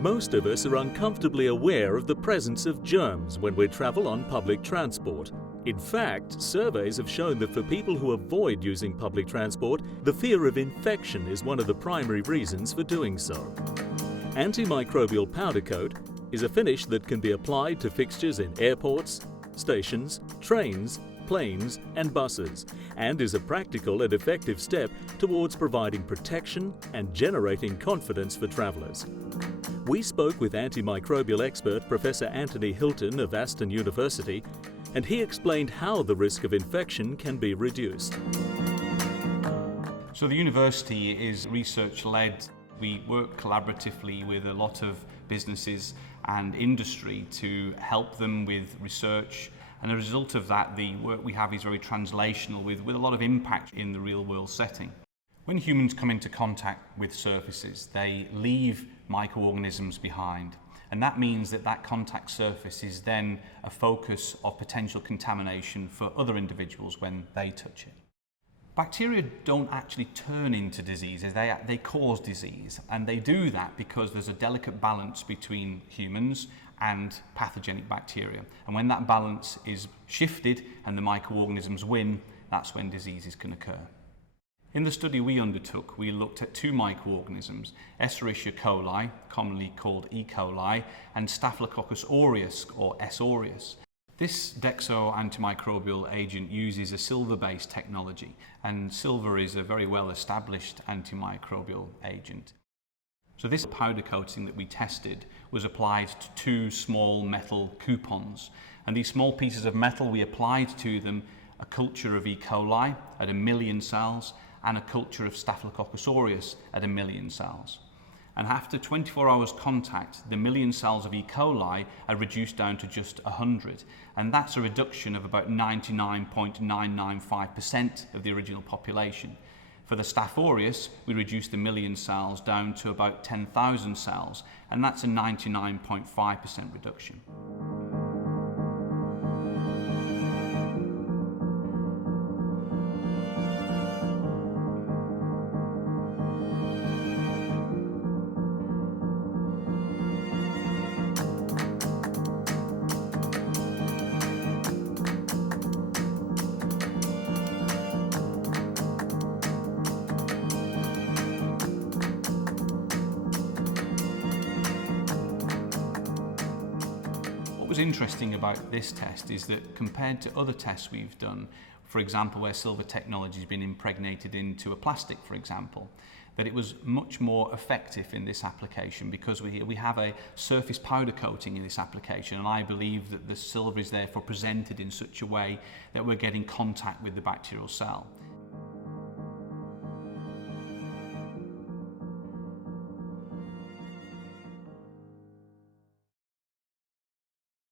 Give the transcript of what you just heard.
Most of us are uncomfortably aware of the presence of germs when we travel on public transport. In fact, surveys have shown that for people who avoid using public transport, the fear of infection is one of the primary reasons for doing so. Antimicrobial powder coat is a finish that can be applied to fixtures in airports, stations, trains, planes and buses, and is a practical and effective step towards providing protection and generating confidence for travellers. We spoke with antimicrobial expert Professor Anthony Hilton of Aston University, and he explained how the risk of infection can be reduced. So the university is research-led. We work collaboratively with a lot of businesses and industry to help them with research, and as a result of that, the work we have is very translational with a lot of impact in the real-world setting. When humans come into contact with surfaces, they leave microorganisms behind, and that means that that contact surface is then a focus of potential contamination for other individuals when they touch it. Bacteria don't actually turn into diseases, they cause disease, and they do that because there's a delicate balance between humans and pathogenic bacteria. And when that balance is shifted and the microorganisms win, that's when diseases can occur. In the study we undertook, we looked at two microorganisms, Escherichia coli, commonly called E. coli, and Staphylococcus aureus, or S. aureus. This Dexo antimicrobial agent uses a silver-based technology, and silver is a very well-established antimicrobial agent. So this powder coating that we tested was applied to two small metal coupons, and these small pieces of metal, we applied to them a culture of E. coli at 1 million cells and a culture of Staphylococcus aureus at 1 million cells. And after 24 hours contact, the million cells of E. coli are reduced down to just 100. And that's a reduction of about 99.995% of the original population. For the Staph aureus, we reduced the million cells down to about 10,000 cells, and that's a 99.5% reduction. What was interesting about this test is that compared to other tests we've done, for example where silver technology has been impregnated into a plastic, for example, that it was much more effective in this application because we have a surface powder coating in this application, and I believe that the silver is therefore presented in such a way that we're getting contact with the bacterial cell.